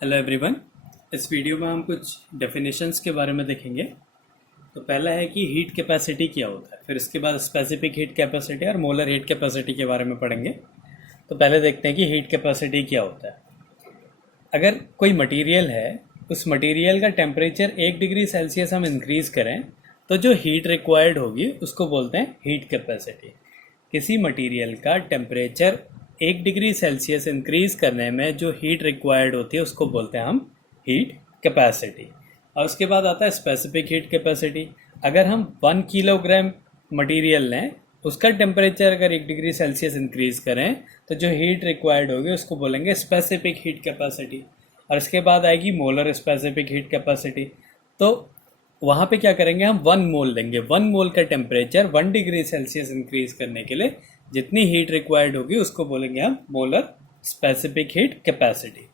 Hello everyone. इस video में हम कुछ डेफिनेशंस के बारे में देखेंगे। तो पहला है कि हीट कैपेसिटी क्या होता है, फिर इसके बाद स्पेसिफिक हीट कैपेसिटी और मोलर हीट कैपेसिटी के बारे में पढ़ेंगे। तो पहले देखते हैं कि हीट कैपेसिटी क्या होता है। अगर कोई मटेरियल है, उस मटेरियल का टेम्परेचर 1 डिग्री सेल्सियस हम इंक्रीज़ करें तो जो हीट रिक्वायर्ड होगी उसको बोलते हैं हीट कैपेसिटी। किसी मटेरियल का टेम्परेचर 1 डिग्री सेल्सियस इंक्रीज करने में जो हीट रिक्वायर्ड होती है उसको बोलते हैं हम हीट कैपेसिटी। और उसके बाद आता है स्पेसिफिक हीट कैपेसिटी। अगर हम 1 किलोग्राम मटेरियल लें, उसका टेम्परेचर अगर 1 डिग्री सेल्सियस इंक्रीज करें तो जो हीट रिक्वायर्ड होगी उसको बोलेंगे स्पेसिफिक हीट कैपेसिटी। और इसके बाद आएगी मोलर स्पेसिफिक हीट कैपेसिटी। तो वहाँ पे क्या करेंगे, हम 1 मोल लेंगे। 1 मोल का टेम्परेचर 1 डिग्री सेल्सियस इंक्रीज करने के लिए जितनी हीट रिक्वायर्ड होगी उसको बोलेंगे हम मोलर स्पेसिफिक हीट कैपेसिटी।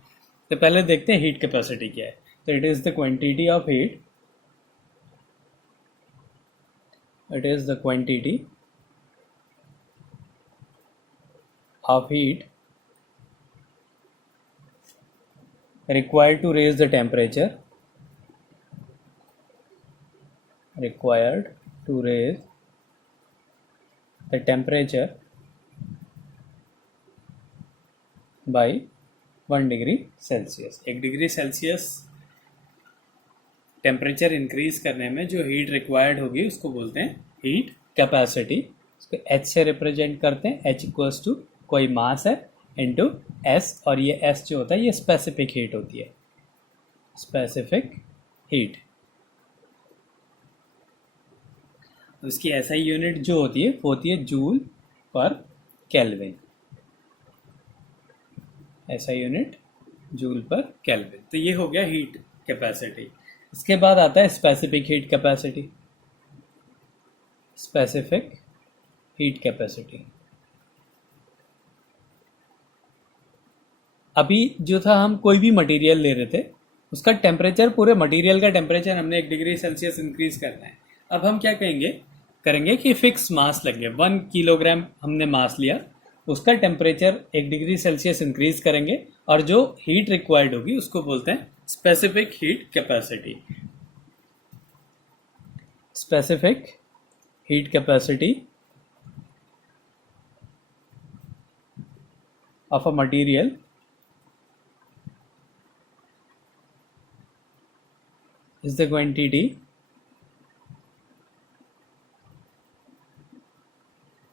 तो पहले देखते हैं हीट कैपेसिटी क्या है। तो it is the quantity of heat, it is the quantity of heat required to raise the temperature, required to raise the temperature by 1 degree Celsius. 1 degree Celsius temperature increase करने में जो heat required होगी उसको बोलते हैं heat capacity. इसको H से represent करते हैं। एच इक्वल्स टू कोई मास है इंटू एस, और ये एस जो होता है ये स्पेसिफिक हीट होती है, स्पेसिफिक हीट। तो इसकी एसआई यूनिट जो होती है वो होती है जूल पर केल्विन। एसआई यूनिट जूल पर केल्विन। तो ये हो गया हीट कैपेसिटी। इसके बाद आता है specific heat capacity. Specific heat capacity अभी जो था, हम कोई भी मटेरियल ले रहे थे, उसका टेम्परेचर, पूरे मटेरियल का टेम्परेचर हमने 1 डिग्री सेल्सियस इंक्रीज करना है। अब हम क्या करेंगे कि फिक्स मास लेंगे। 1 किलोग्राम हमने मास लिया, उसका टेम्परेचर 1 डिग्री सेल्सियस इंक्रीज करेंगे और जो हीट रिक्वायर्ड होगी उसको बोलते हैं specific heat capacity. Specific heat capacity of a material is the quantity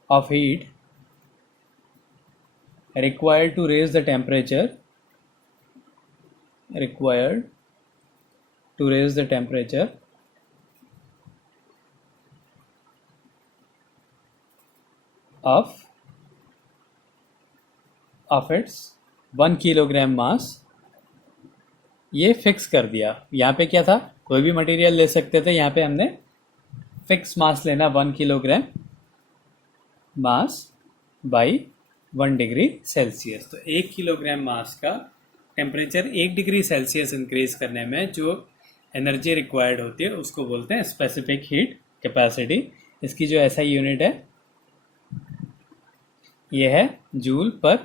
of heat required to raise the temperature, required to raise the temperature of its 1 kilogram mass. ये fix कर दिया। यहाँ पे क्या था, कोई भी मटेरियल ले सकते थे, यहाँ पे हमने फिक्स मास लेना 1 kilogram mass by 1 degree Celsius. तो 1 किलोग्राम मास का टेम्परेचर 1 डिग्री सेल्सियस इंक्रीज करने में जो एनर्जी रिक्वायर्ड होती है उसको बोलते हैं स्पेसिफिक हीट कैपेसिटी। इसकी जो एसआई यूनिट है ये है जूल पर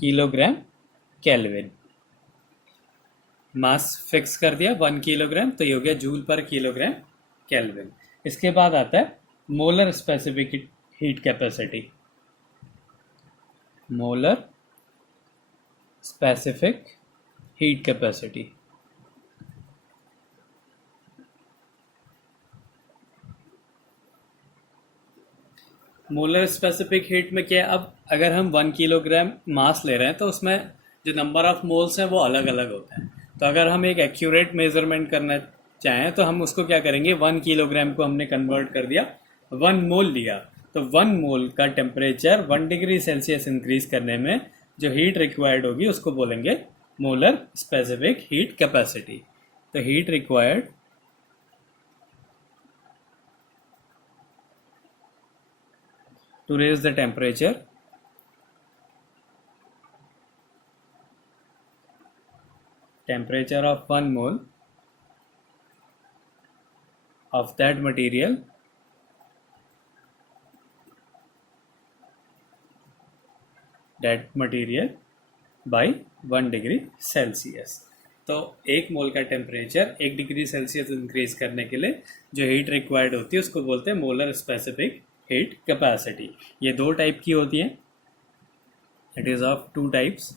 किलोग्राम केल्विन। मास फिक्स कर दिया 1 किलोग्राम, तो ये हो गया जूल पर किलोग्राम केल्विन। इसके बाद आता है molar specific heat capacity. Molar specific heat capacity molar specific heat में क्या है, अब अगर हम 1 किलोग्राम मास ले रहे हैं तो उसमें जो नंबर ऑफ मोल्स हैं वो अलग अलग होते हैं। तो अगर हम एक एक्यूरेट मेजरमेंट करना चाहें तो हम उसको क्या करेंगे, 1 किलोग्राम को हमने कन्वर्ट कर दिया, 1 मोल लिया। तो 1 मोल का टेम्परेचर 1 डिग्री सेल्सियस इंक्रीज करने में जो हीट रिक्वायर्ड होगी उसको बोलेंगे मोलर स्पेसिफिक हीट कैपेसिटी। तो heat required to raise the temperature of 1 mole of that material by 1 degree Celsius। तो 1 मोल का टेम्परेचर 1 डिग्री सेल्सियस इंक्रीज करने के लिए जो हीट रिक्वायर्ड होती है उसको बोलते हैं मोलर स्पेसिफिक हीट कैपेसिटी। ये 2 टाइप की होती है, इट इज ऑफ 2 टाइप्स।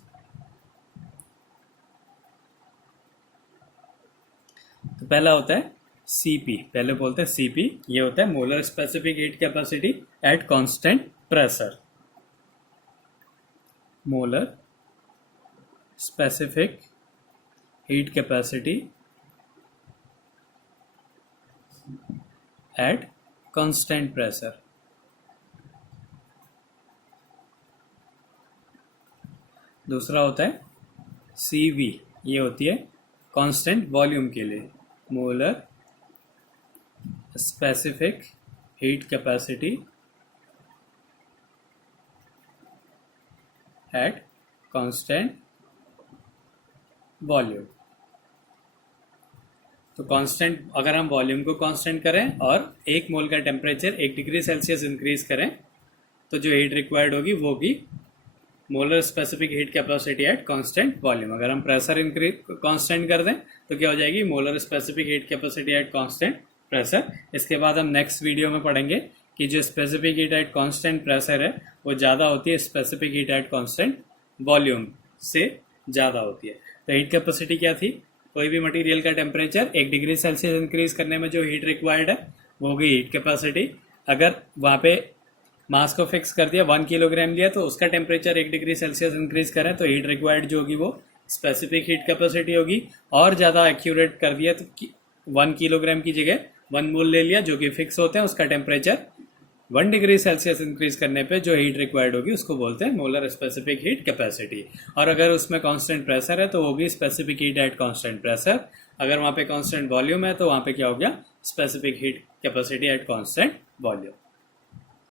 तो पहला होता है Cp, पहले बोलते हैं Cp, ये होता है molar specific heat capacity at constant pressure. Molar specific heat capacity at constant pressure. दूसरा होता है Cv, ये होती है कांस्टेंट वॉल्यूम के लिए, molar specific heat capacity at constant volume. तो कांस्टेंट, अगर हम वॉल्यूम को कांस्टेंट करें और 1 मोल का टेम्परेचर 1 डिग्री सेल्सियस इंक्रीज करें तो जो हीट रिक्वायर्ड होगी वो भी molar specific heat capacity at constant volume. अगर हम प्रेशर इंक्रीज कांस्टेंट कर दें तो क्या हो जाएगी, molar specific heat capacity at constant pressure. इसके बाद हम नेक्स्ट वीडियो में पढ़ेंगे कि जो specific heat at constant pressure है वो ज़्यादा होती है specific heat at constant volume से ज़्यादा होती है। तो हीट कैपेसिटी क्या थी, कोई भी मटेरियल का टेम्परेचर 1 डिग्री सेल्सियस इंक्रीज करने में जो हीट रिक्वायर्ड है वो होगी हीट कैपेसिटी। अगर वहाँ पे मास को फिक्स कर दिया, 1 किलोग्राम लिया, तो उसका टेम्परेचर 1 डिग्री सेल्सियस इंक्रीज करें तो हीट रिक्वायर्ड जो होगी वो स्पेसिफिक हीट कैपेसिटी होगी। और ज़्यादा एक्यूरेट कर दिया तो 1 किलोग्राम की जगह 1 मोल ले लिया, जो कि फिक्स होते हैं, उसका टेम्परेचर 1 डिग्री सेल्सियस इंक्रीज करने पे जो हीट रिक्वायर्ड होगी उसको बोलते हैं मोलर स्पेसिफिक हीट कैपेसिटी। और अगर उसमें कांस्टेंट प्रेशर है तो होगी specific heat at constant pressure. अगर वहाँ पे कांस्टेंट वॉल्यूम है तो वहाँ पे क्या हो गया, specific heat capacity at constant volume.